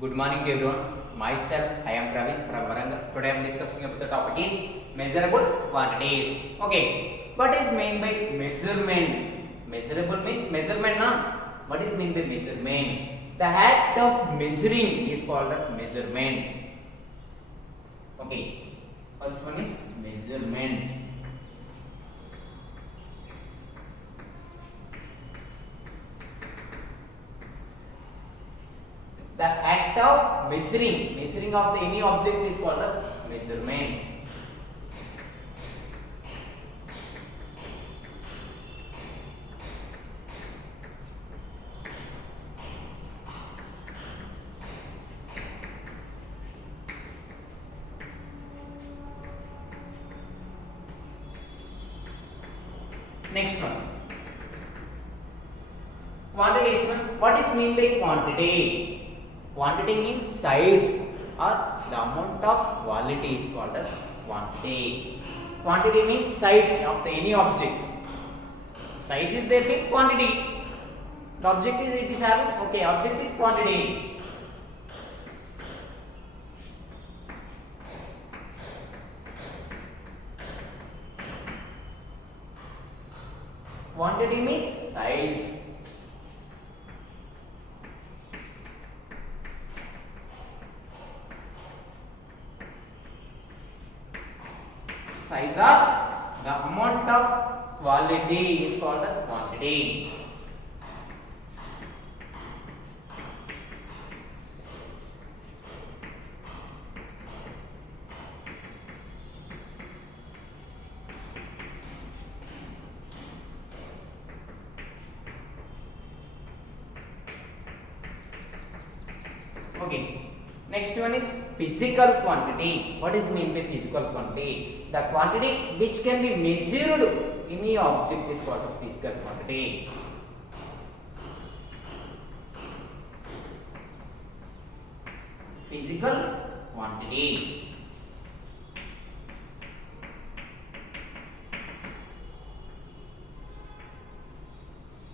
Good morning to everyone. Myself, I am Praveen from Varangal. Today I am discussing about the topic is measurable quantities. Okay, what is meant by measurement? Measurable means measurement, na? What is meant by measurement? The act of measuring is called as measurement. Okay, first one is measurement. The act of measuring of any object is called as measurement. Next one, quantities. What is mean by quantity? Quantity means size or the amount of quality is called as quantity. Quantity means size of any object. Size is there means quantity. The object is it is having, okay, object is quantity. Quantity means size. Size of the amount of quality is called as quantity. Okay. Next one is physical quantity. What is mean by physical quantity? The quantity which can be measured in any object is called as physical quantity. Physical quantity.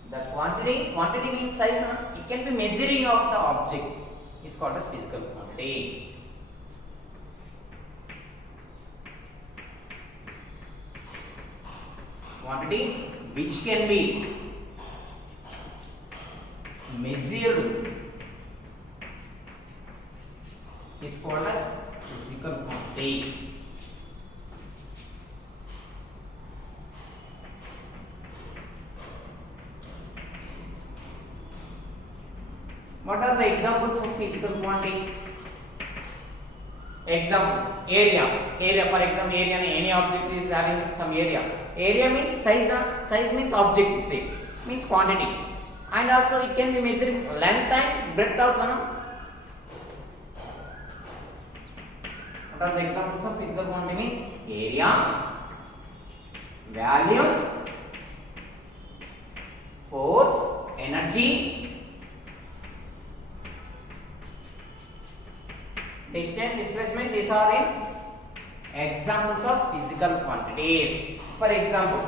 The quantity means size. It can be measuring of the object is called as physical quantity. Quantity which can be measured is called as physical quantity. What are the examples of physical quantity? Examples: area. For example, area, any object is having some area. Area means size. Size means object is there, means quantity, and also it can be measured length and breadth also. No? What are the examples of physical quantity? Means area, volume, force, energy, distance, displacement. These are in examples of physical quantities. For example,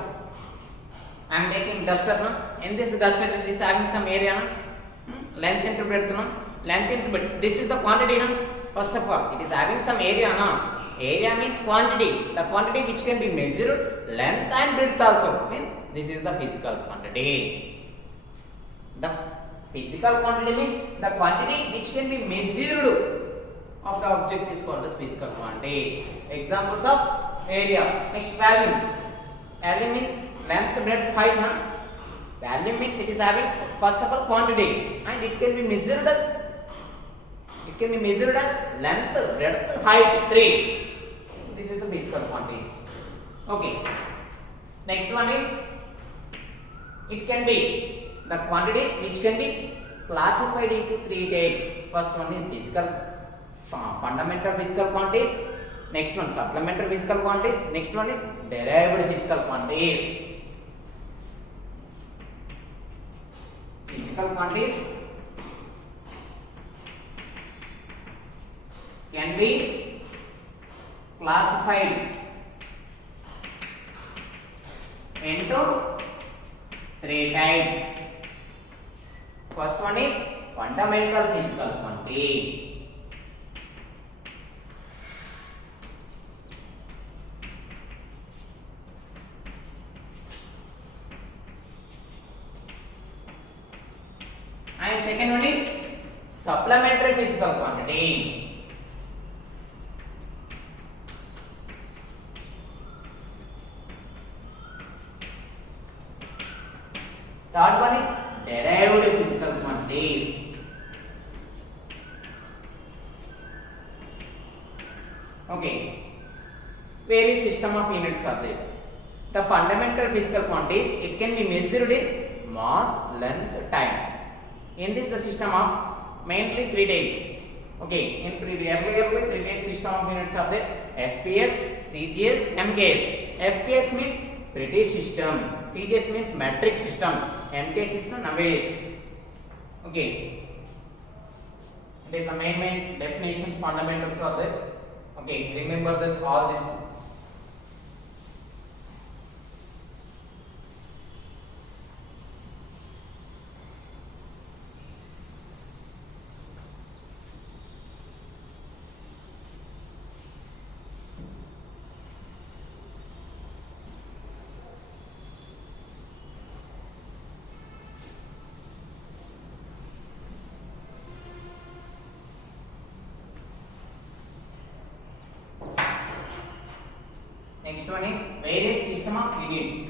I am taking duster. No? In this duster, it is having some area. No? Length into breadth. No? Length into breadth. This is the quantity. No? First of all, it is having some area. No? Area means quantity. The quantity which can be measured, length and breadth also. This is the physical quantity. The physical quantity means the quantity which can be measured of the object is called as physical quantity. Examples of area. Next, volume. Volume means length, breadth, height. Volume means it is having first of all quantity, and it can be measured as length, breadth, height, 3. This is the physical quantity. Okay. Next one is, it can be the quantities which can be classified into 3 types. First one is fundamental physical quantities. Next one, supplementary physical quantities. Next one is derived physical quantities. Physical quantities can be classified into 3 types. First one is fundamental physical quantity. And second one is supplementary physical quantity. Third one is derived physical quantities. Okay, various system of units are there. The fundamental physical quantities, it can be measured in mass, length, time. In this, the system of mainly three types. Okay, in earlier three types system of units are there: FPS, CGS, MKS. FPS means British system, CGS means metric system, MKS system nowadays. Okay, it is the main definitions, fundamentals are there. Okay, remember this, all this. Next one is various system of units.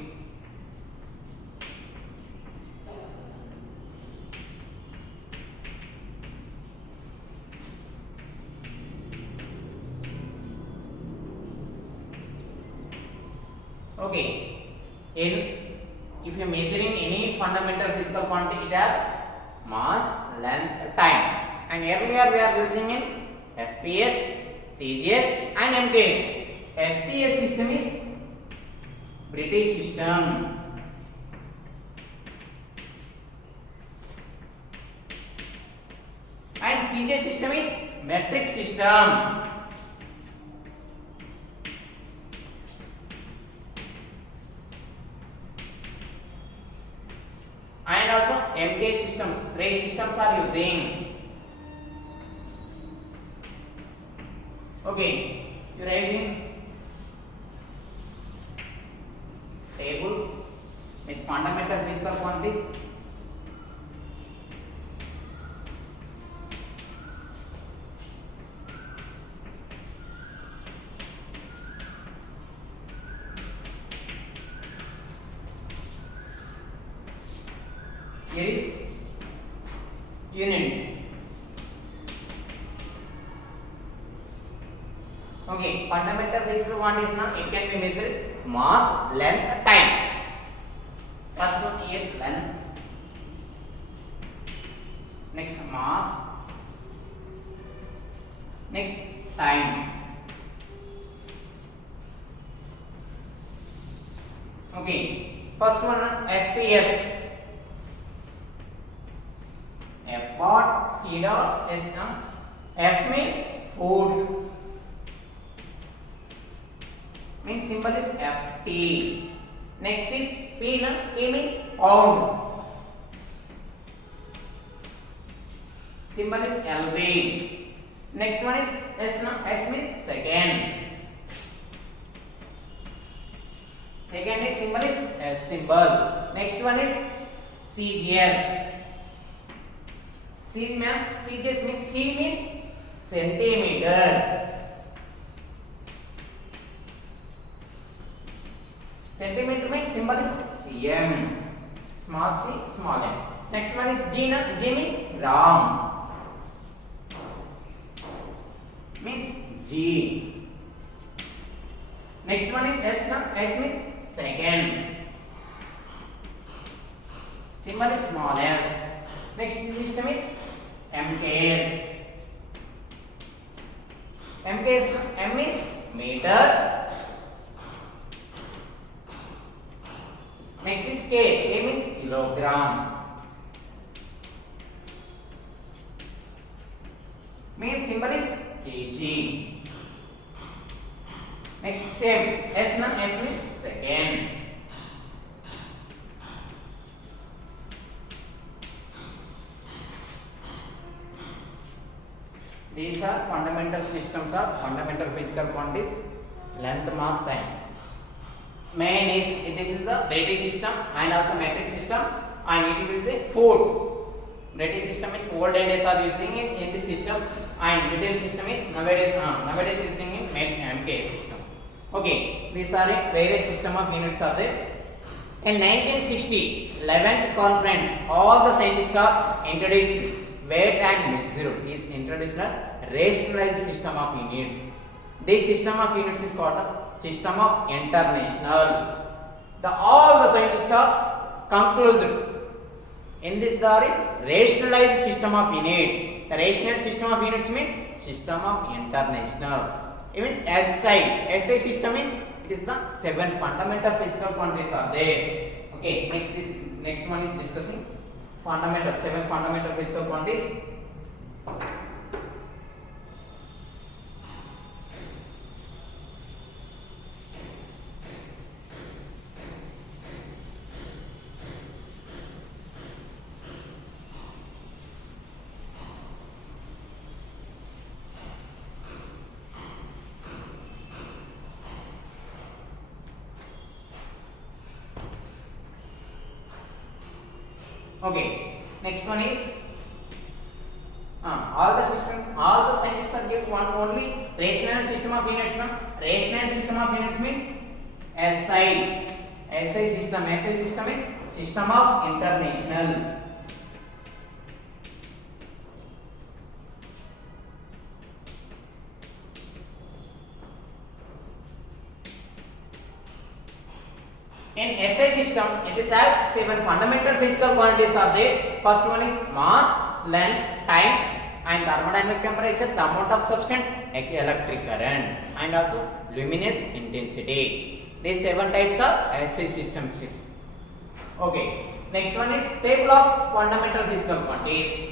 Okay, if you are measuring any fundamental physical quantity, it has mass, length, time. And earlier we are using in FPS, CGS and MKS. FPS system is British system. And CGS system is metric system. And also MK systems, three systems are using. Okay, you writing table with fundamental physical quantities. Here is units. Okay, fundamental physical quantities now it can be measured mass, length, time. First one here length, next mass, next time. Okay, first one FPS. F pot, E dot, S now. F means foot. Means symbol is FT. Next is P na, P means pound. Symbol is LB. Next one is S na, S means second. Second is symbol is S symbol. Next one is CGS. CGS means C means centimeter. Centimeter means symbol is cm. Small c, small m. Next one is G. G means gram. Means G. Next one is S. S means second. Symbol is small s. Next system is MKS. MKS, M means meter. Next is K. K means kilogram. Means symbol is kg. Next same. S na, S means second. These are fundamental systems of fundamental physical quantities: length, mass, time. Main is this is the British system and also metric system, and it will be food. British system is olden days are using it in this system, and middle system is nowadays using in MKS system. Okay, these are various system of units are there. In 1960, 11th conference, all the scientists are introduced weight and measurable is introduced a rationalized system of units. This system of units is called as system of international. All the scientists are concluded in this rationalized system of units. The rational system of units means system of international. It means SI system means it is the 7 fundamental physical quantities are there. Okay, next one is discussing 7 fundamental physical quantities. Okay, next one is all the scientists are given one only rational system of units. Rational system of units means SI system. SI system means system of international. In SI system, it is have 7 fundamental physical quantities are there. First one is mass, length, time, and thermodynamic temperature, the amount of substance, electric current, and also luminous intensity. These 7 types are SI systems. Okay. Next one is table of fundamental physical quantities.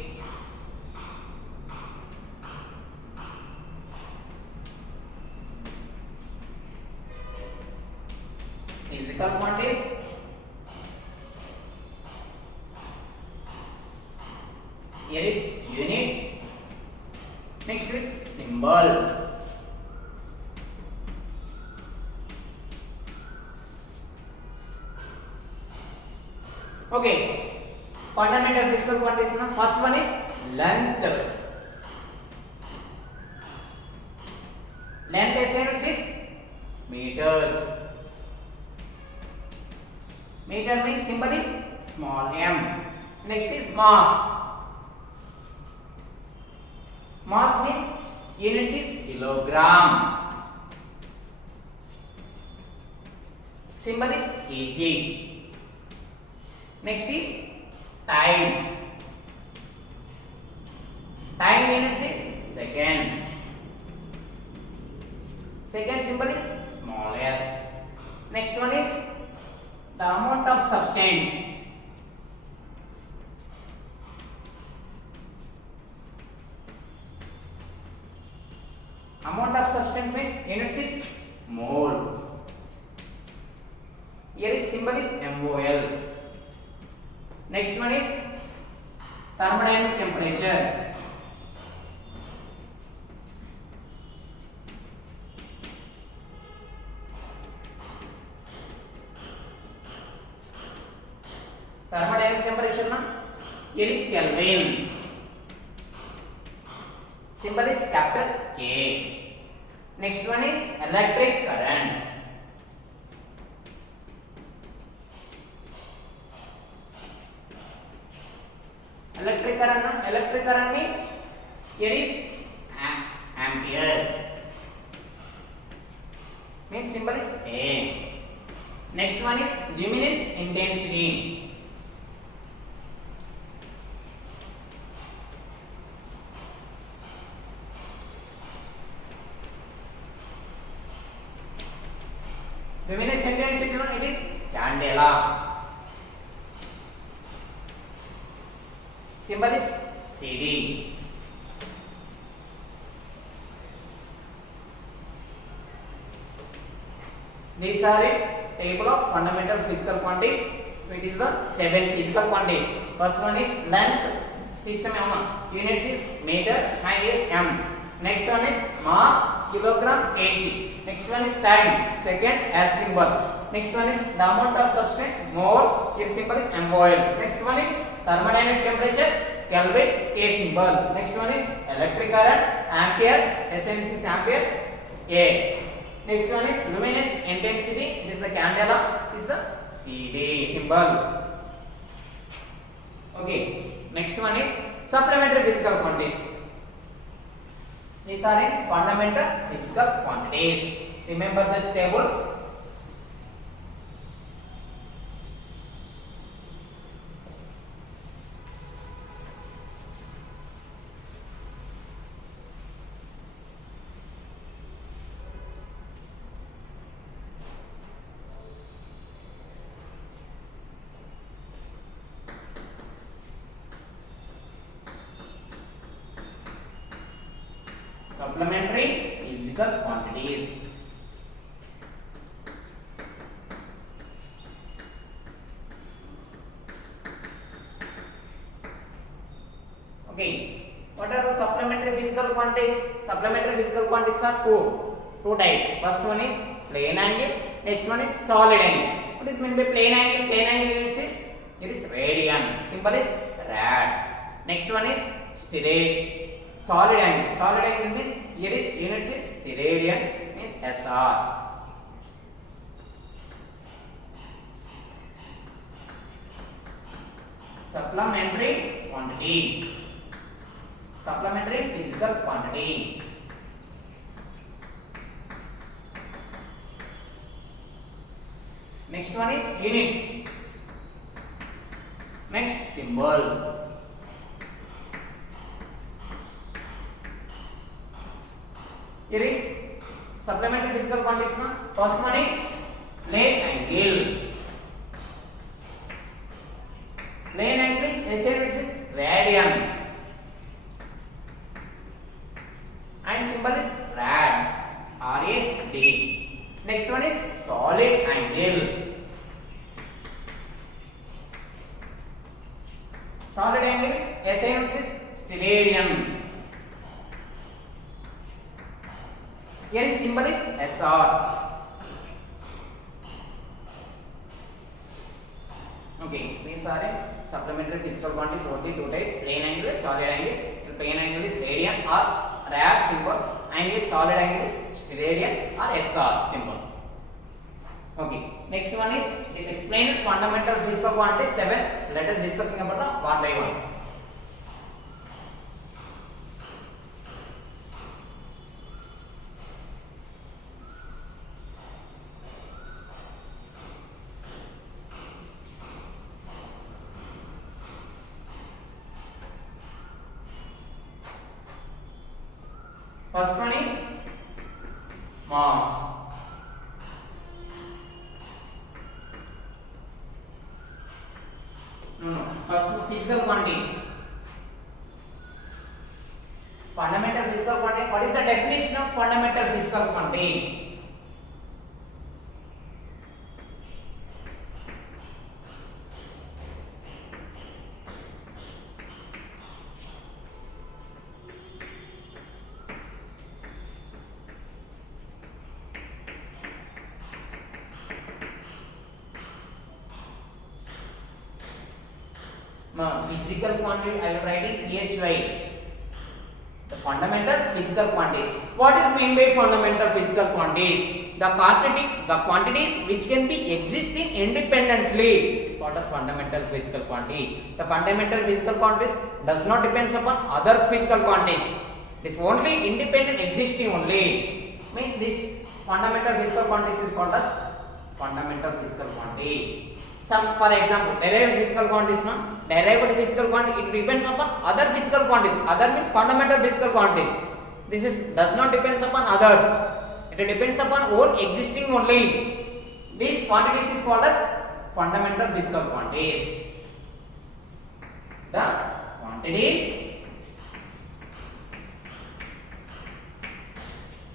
Physical quantities. Here is units. Next is symbol. Okay. Fundamental physical quantities. First one is length. Length as units is meters. Meter means symbol is small m. Next is mass. Mass means units is kilogram. Symbol is kg. Next is time. Time units is second. Second symbol is small s. Next one is the amount of substance. Amount of substance means units is mole. Here is symbol is MOL. Next one is thermodynamic temperature. Thermodynamic temperature here is Kelvin. Symbol is capital K. Next one is electric current. Electric current means here is ampere. Means symbol is A. Next one is luminous intensity. Luminous intensity it is candela. Symbol is CD. These are a table of fundamental physical quantities. It is the 7 physical quantities. First one is length system. units is meter and is m. Next one is mass, kilogram, kg. Next one is time, second as symbol. Next one is the amount of substance, mole, its symbol is mol. Next one is thermodynamic temperature, Kelvin, A symbol. Next one is electric current, ampere, SI is ampere, A. Next one is luminous intensity, this is the candela, this is the CD symbol. Okay. Next one is supplementary physical quantities. These are in fundamental physical quantities. Remember this table. Supplementary physical quantities. Okay, what are the supplementary physical quantities? Supplementary physical quantities are two types. First one is plane angle, next one is solid angle. What is meant by plane angle? Plane angle units is it is radian. Symbol is rad. Next one is steradian. Solid angle. Solid angle means here is units is steradian means SR. Supplementary quantity. Supplementary physical quantity. Next one is units. Next symbol. Here is supplementary physical quantities. First one is plane angle. Plane angle is SI which is radian. And symbol is rad. R-A-D. Next one is solid angle. Solid angle is SI which is steradian. Here is symbol is SR. Okay, these are supplementary physical quantities only two types. Plane angle is solid angle. Plane angle is radian or rad symbol, and is solid angle is steradian or SR symbol. Okay, next one is explained fundamental physical quantities 7. Let us discuss about the one by one. First one is mass. First physical quantity. Fundamental physical quantity. What is the definition of fundamental physical quantity? Physical quantity, I will write it PHY. The fundamental physical quantities. What is meant by fundamental physical quantities? The quantities which can be existing independently is called as fundamental physical quantity. The fundamental physical quantities does not depend upon other physical quantities. It is only independent existing only. Mean this fundamental physical quantities is called as fundamental physical quantity. Some, for example, derived physical quantities, derived physical quantity, it depends upon other physical quantities. Other means fundamental physical quantities. This is does not depends upon others. It depends upon own existing only. These quantities is called as fundamental physical quantities. The quantities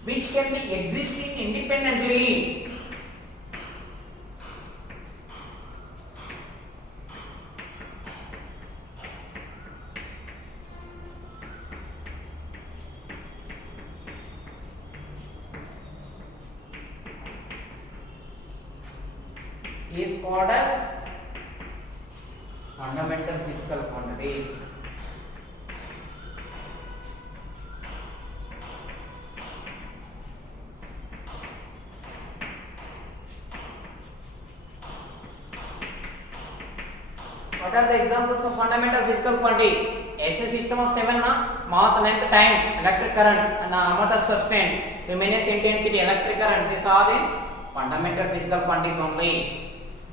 which can be existing independently. is called as fundamental physical quantities. What are the examples of fundamental physical quantities? SI system of 7 mass, length, time, electric current, and the amount of substance, luminous intensity, electric current. These are the fundamental physical quantities only.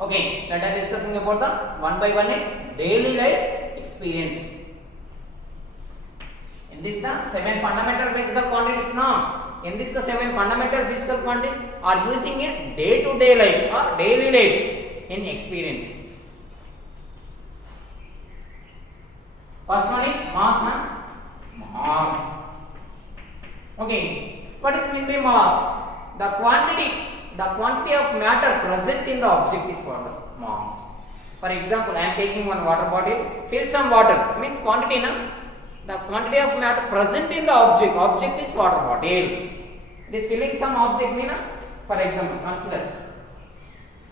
Okay, let us discussing about the one by one in daily life experience. In this the 7 fundamental physical quantities now. In this the 7 fundamental physical quantities are using in day to day life or daily life in experience. First one is mass, mass. Okay, what is mean by mass? The quantity of matter present in the object is called as mass. For example, I am taking one water bottle, fill some water, means quantity na? The quantity of matter present in the object is water bottle. It is filling some object mean, for example, consider.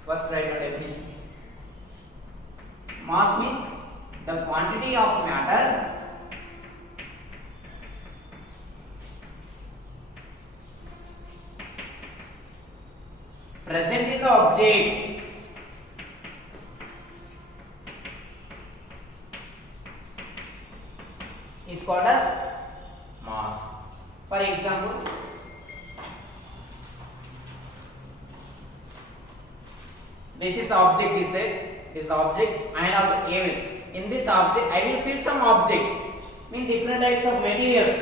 First write the definition. Mass means the quantity of matter present in the object is called as mass. For example, this is the object is there. This is the object and also A. In this object, I will fill some objects, mean different types of materials.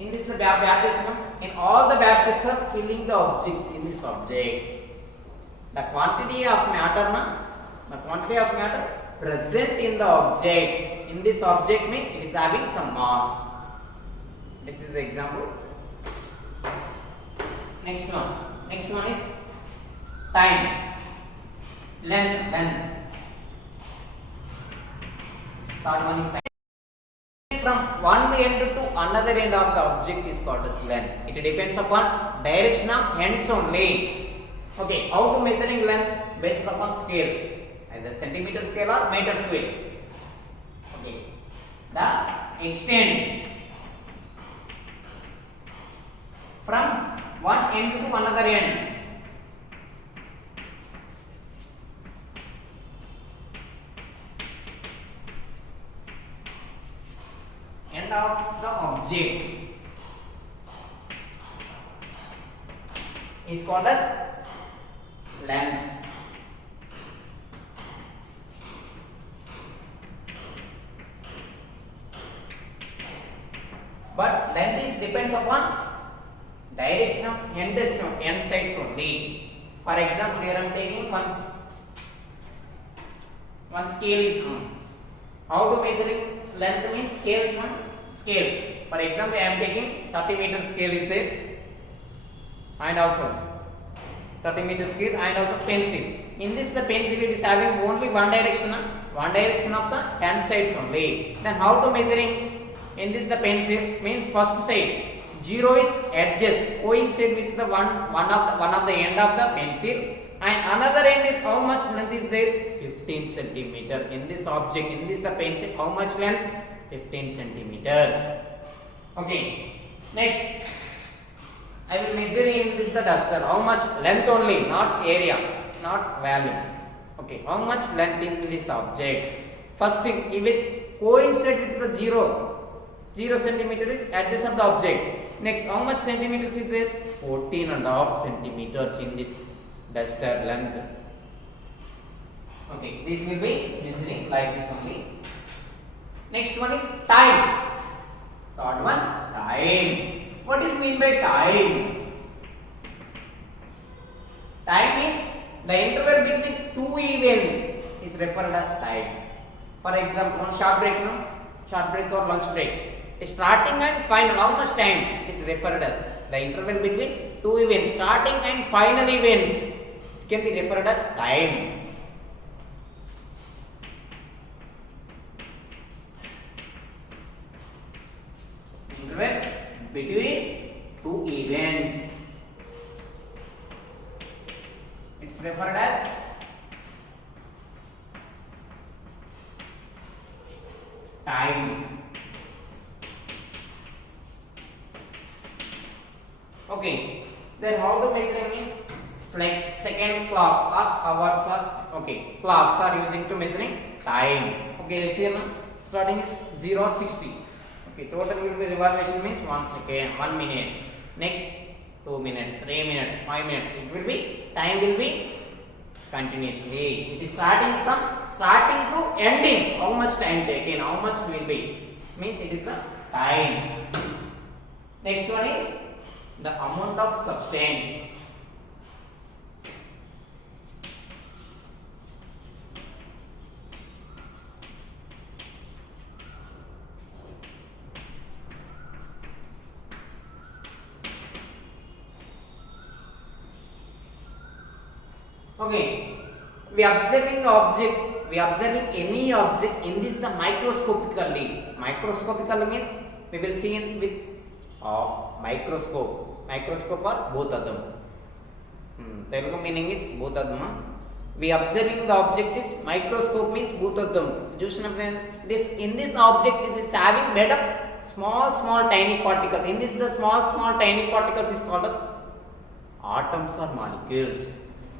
In this the batches, in all the batches are filling the object in this object. The quantity of matter, present in the object. In this object means it is having some mass. This is the example. Next one is time, length. Third one is time. From one end to another end of the object is called as length. It depends upon direction of ends only. Okay, how to measuring length? Based upon scales, either centimeter scale or meter scale. Okay, the extent from one end to another end. End of the object is called as length. But length is depends upon direction of end sides only. For example, here I am taking one scale is how to measuring length means scales. For example, I am taking 30 meter scale is there, and also 30 meter scale and also pencil. In this the pencil it is having only one direction of the hand sides only. Then how to measuring? In this the pencil means first side 0 is edges coincide with the one of the end of the pencil, and another end is how much length is there? 15 centimeter. In this object, in this the pencil, how much length? 15 centimeters. Okay, next I will measure in this the duster how much length only, not area, not value. Okay, how much length in this object? First thing, if it coincide with the 0 centimeter is edges of the object. Next, how much centimeters is there? 14.5 centimeters in this duster length. Okay, this will be measuring like this only. Next one is time. Third one, time. What is mean by time? Time means the interval between two events is referred as time. For example, on short break or lunch break. Starting and final, how much time is referred as? The interval between two events, starting and final events, can be referred as time. Interval between two events, it's referred as Okay, then how to measuring it? Like second clock or hours or okay, clocks are using to measuring time. Okay, see now starting is 0 or 60. Okay, total will be revolution means 1 second, 1 minute. Next 2 minutes, 3 minutes, 5 minutes. It will be time will be continuously. It is starting from starting to ending. How much time taken? How much will be? Means it is the time. Next one is the amount of substance. Okay, we observing the objects, we observing any object in this the microscopically. Microscopically means we will see in with microscope. Microscope or both of them. Telugu meaning is both of them. We observing the objects is microscope means both of them. This in this object it is having made up small tiny particles. In this the small tiny particles is called as atoms or molecules.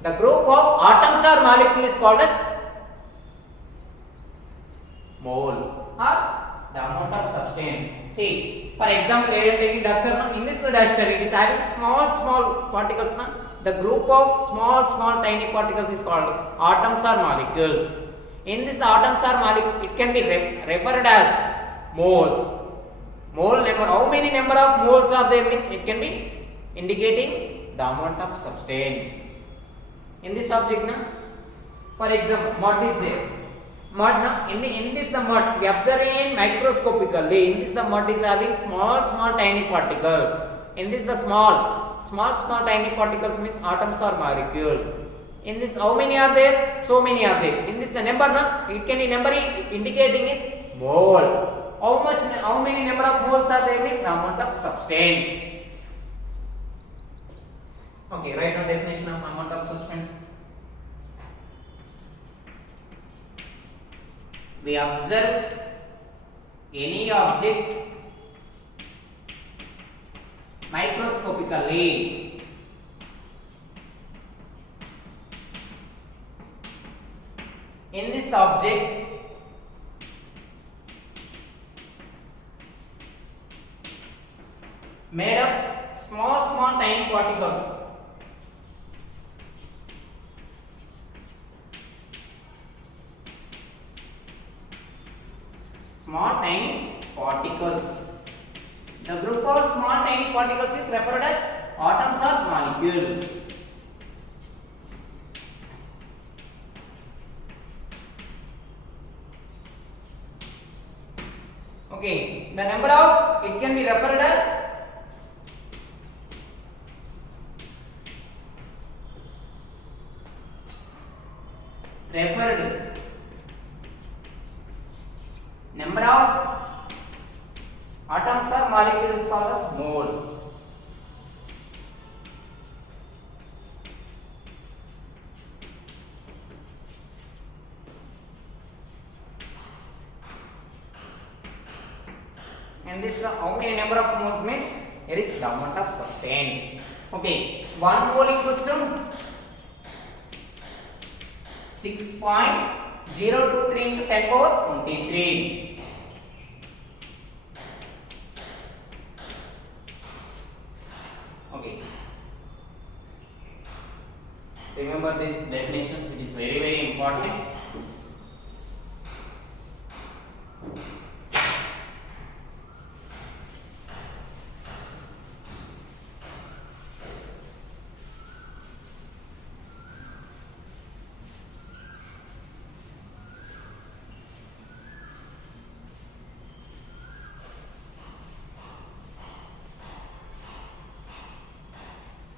The group of atoms or molecule is called as mole or the amount of substance. See, for example, here I am taking duster. In this duster, it is having small particles. The group of small tiny particles is called as atoms or molecules. In this, the atoms or molecule, it can be referred as moles. Mole number. How many number of moles are there? It can be indicating the amount of substance. In this object, for example, mud is there. Mud, in this the mud, we observe in microscopically. In this the mud is having small tiny particles. In this the small tiny particles means atoms or molecule. In this, how many are there? So many are there. In this the number, it can be number indicating it mole. How many number of moles are there? Means the amount of substance. Okay, write down definition of amount of substance. We observe any object microscopically. In this object made up small tiny particles. Small tiny particles. The group of small tiny particles is referred as atoms or molecule. Okay, the number of it can be referred as number of atoms or molecules is called as mole. And this how many number of moles means here is the amount of substance. Okay, 1 mole equals to 6.023 into 10 power 23. Okay. Remember this definition, it is very important.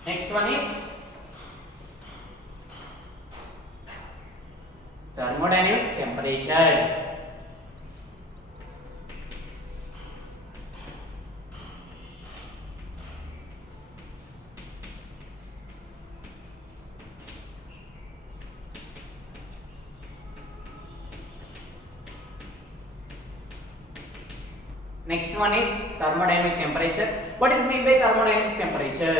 Next one is thermodynamic temperature. Next one is thermodynamic temperature. What is meant by thermodynamic temperature?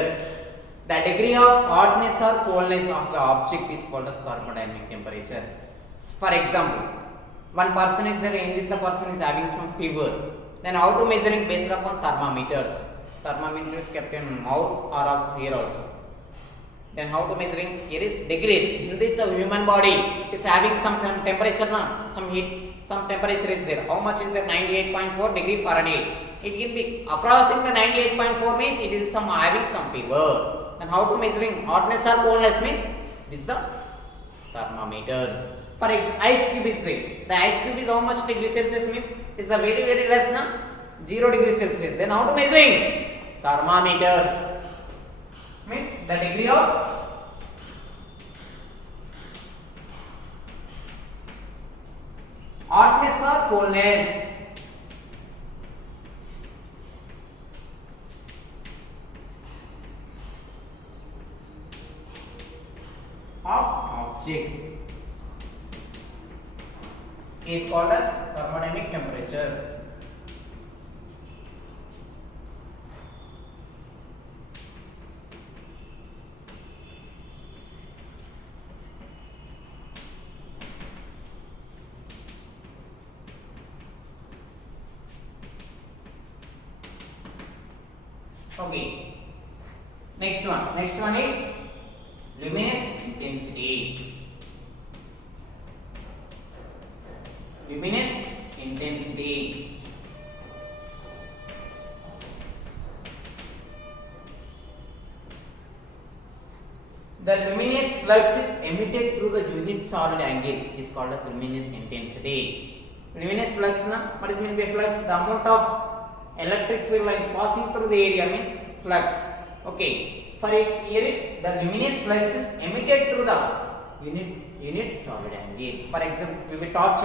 The degree of hotness or coldness of the object is called as thermodynamic temperature. For example, one person is there, in this the person is having some fever. Then how to measuring based upon thermometers. Thermometers kept in mouth or also here also. Then how to measuring? Here is degrees. In this the human body is having some temperature now, some heat, some temperature is there. How much is there? 98.4 degree Fahrenheit. It can be crossing the 98.4 means it is some having some fever. Then how to measuring hotness or coldness means this is the thermometers. For example, ice cube is there. The ice cube is how much degree Celsius means it is a very less na 0 degree Celsius. Then how to measuring? Thermometers means the degree of hotness or coldness. Of object is called as thermodynamic temperature. Okay. Next one is luminous intensity. Luminous intensity. The luminous flux is emitted through the unit solid angle is called as luminous intensity. Luminous flux na, what is meant by flux? The amount of electric field lines passing through the area means flux. Okay. For it, here is the luminous flux is emitted through the unit solid angle. For example, we will torch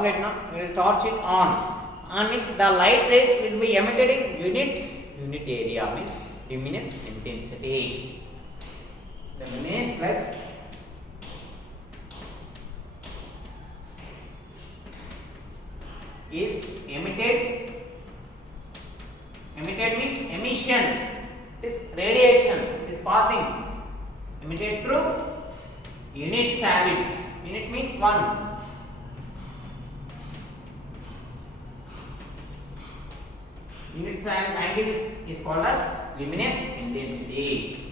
light now, we will torch it on. And means the light rays will be emitted in unit area means luminous intensity. The luminous flux is emitted means emission. It is radiation. It is passing. Emitted through unit solid. Unit means 1. Unit solid angle is called as luminous intensity.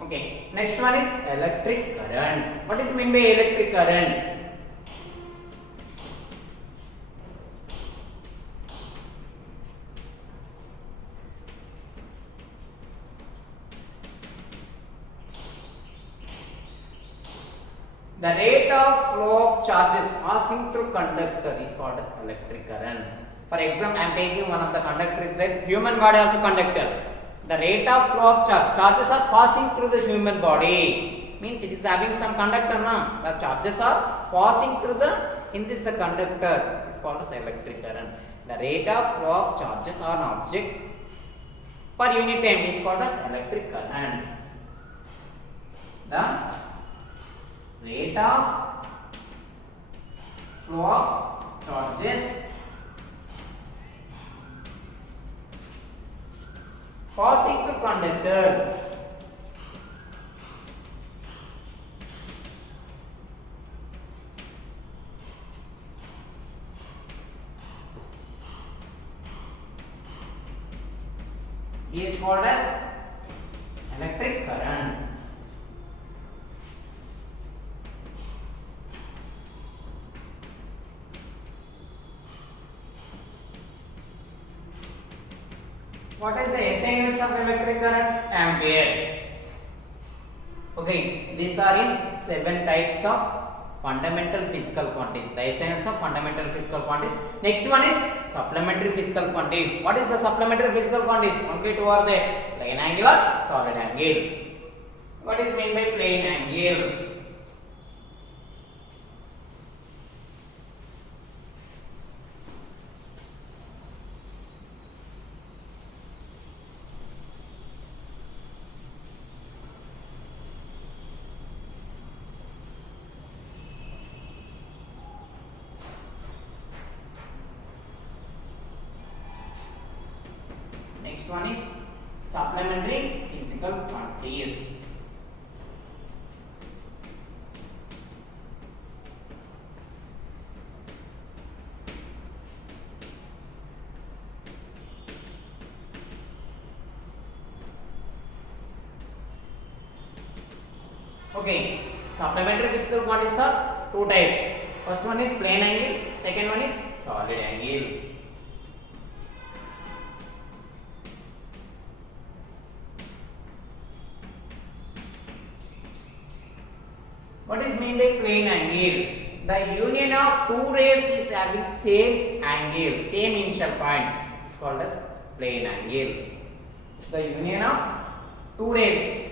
Okay, next one is electric current. What is meant by electric current? The rate of flow of charges passing through conductor is called as electric current. For example, I am taking one of the conductors that human body also conductor. The rate of flow of charges are passing through the human body. Means it is having some conductor now. The charges are passing through the conductor is called as electric current. The rate of flow of charges on object per unit time is called as electric current. The rate of flow of charges passing through conductor is called as electric current. What is the SI units of electric current? Ampere. Okay, these are in 7 types of fundamental physical quantities. The SI units of fundamental physical quantities. Next one is supplementary physical quantities. What is the supplementary physical quantities? Okay, 2 are there. Plane angle or solid angle. What is meant by plane angle? Next one is supplementary physical quantities. Okay, supplementary physical quantities are two types. First one is plane angle, second one is solid angle. What is meant by plane angle? The union of two rays is having same angle, same initial point. It's called as plane angle. The union of two rays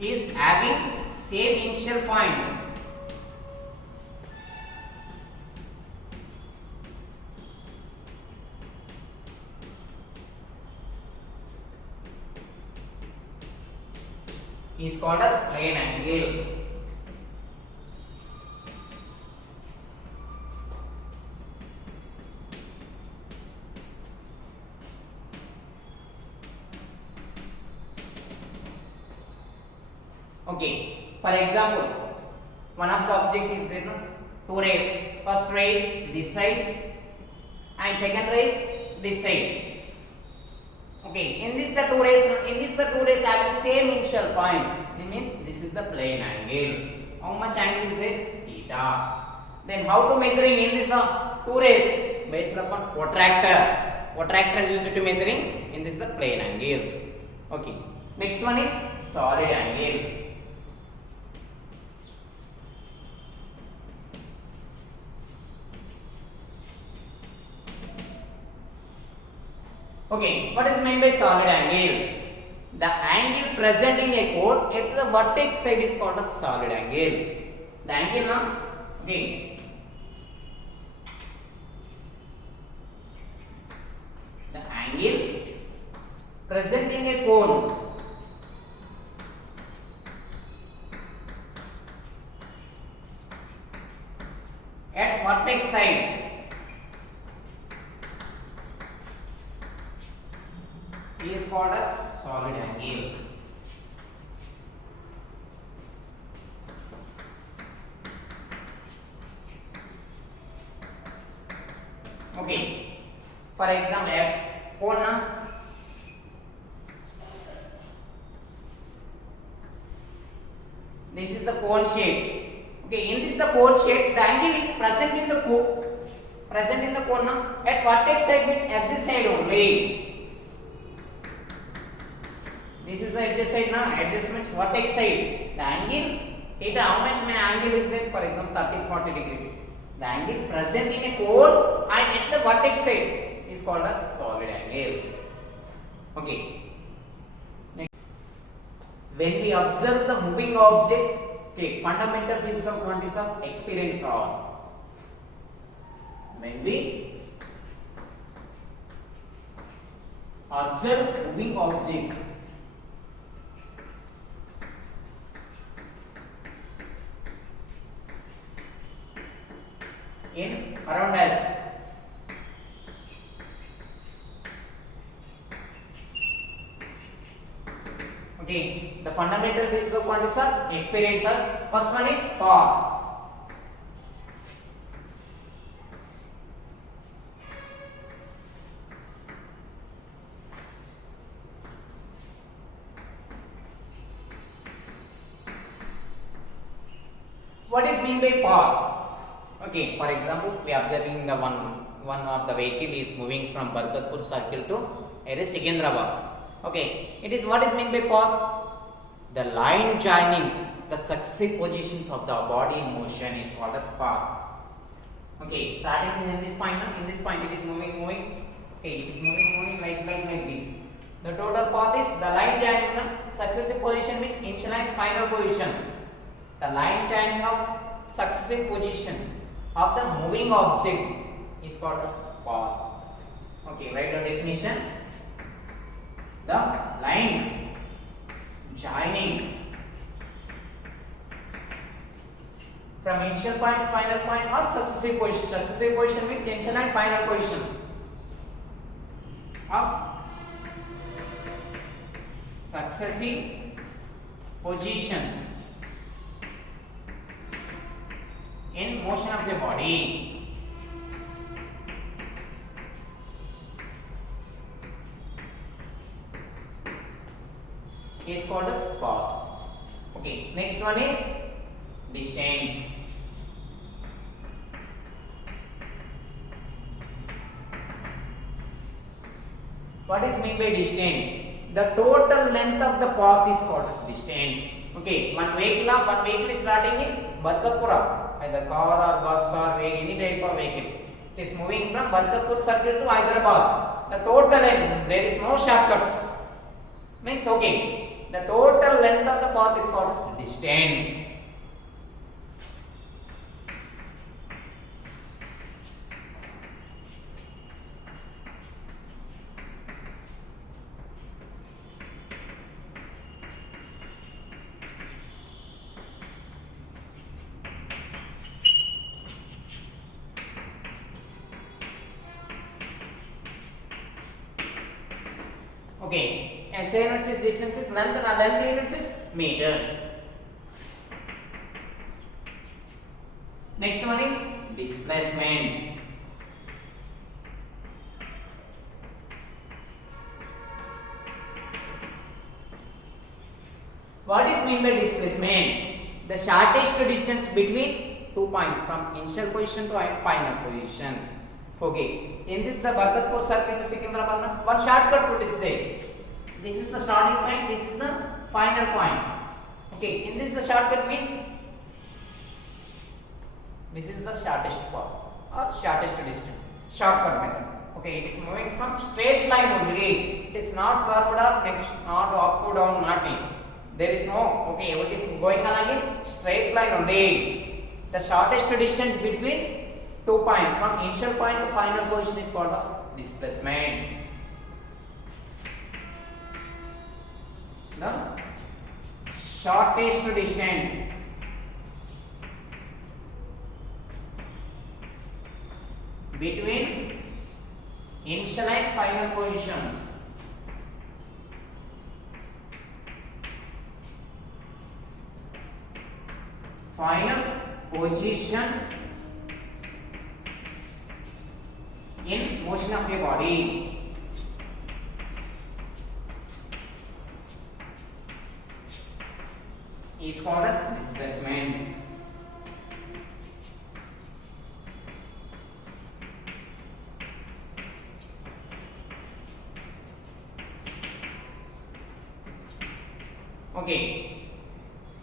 is having same initial point. Is called as plane angle. Okay, for example, one of the object is there, no? Two rays. First ray is this side and second ray is this side. Okay, in this the two rays having same initial point. It means this is the plane angle. How much angle is there? Theta. Then how to measuring in this two rays? Based upon protractor. Protractor used to measuring in this the plane angles. Okay. Next one is solid angle. Okay, what is meant by solid angle? The angle present in a cone at the vertex side is called a solid angle. The angle now, okay. The angle present in a cone at vertex side is called as solid angle. Okay, for example, cone. This is the cone shape. Okay, in this the cone shape, the angle is present in the cone at vertex side means edge side only. This is the edge side now, edge means vertex side. The angle, theta, how much angle is there? For example, 30-40 degrees. The angle present in a cone and at the vertex side is called as solid angle. Okay. Next. When we observe the moving objects, okay, fundamental physical quantities of experience are. When we observe moving objects, in around us, okay, the fundamental physical quantities are experiences. First one is power. What is mean by power? Okay, for example, we are observing the one of the vehicle is moving from Barkatpur circle to Secunderabad. Okay, it is what is meant by path? The line joining the successive positions of the body in motion is called as path. Okay, starting in this point, in this point it is moving. Okay, it is moving like this. The total path is the line joining the successive position means initial and final position. The line joining of successive position of the moving object is called as path. Okay, write the definition. The line joining from initial point to final point or successive position. Successive position means initial and final position of successive positions in motion of the body. Is called as path. Okay, next one is distance. What is meant by distance? The total length of the path is called as distance. Okay, one vehicle is starting in Barkatpura, either car or bus or any type of vehicle. It is moving from Barkatpur circle to Hyderabad. The total length, there is no shortcuts. Means okay, the total length of the path is called as distance. Okay, SI units is distance is length and length units is meters. Next one is displacement. What is meant by displacement? The shortest distance between 2 points from initial position to final positions. Okay, in this the Barkatpur circle to Secunderabad, one shortcut route is there. This is the starting point, this is the final point. Okay, in this the shortcut means this is the shortest path or shortest distance. Shortcut method. Okay, it is moving from straight line only. It is not curved or next, not up to down, nothing. There is no, okay, it is going along a straight line only. The shortest distance between 2 points from initial point to final position is called as displacement. The shortest distance between initial and final positions. Final position in motion of a body. Is called as displacement. Okay.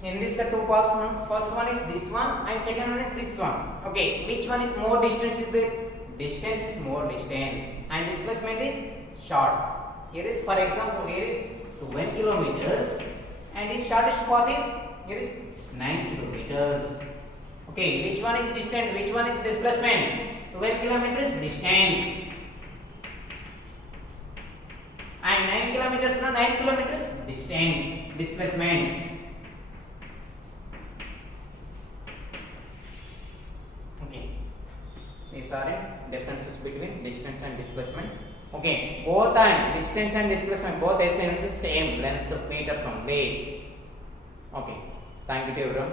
In this the two parts now. First one is this one and second one is this one. Okay. Which one is more distance is there? Distance is more distance and displacement is short. Here is, for example, here is 12 kilometers and its shortest path is here is 9 kilometers. Okay, which one is distance? Which one is displacement? 12 kilometers distance and 9 kilometers now 9 kilometers distance, displacement. Okay, these are differences between distance and displacement. Okay, both and distance and displacement both SI units is same length of meters only. Okay, thank you to everyone.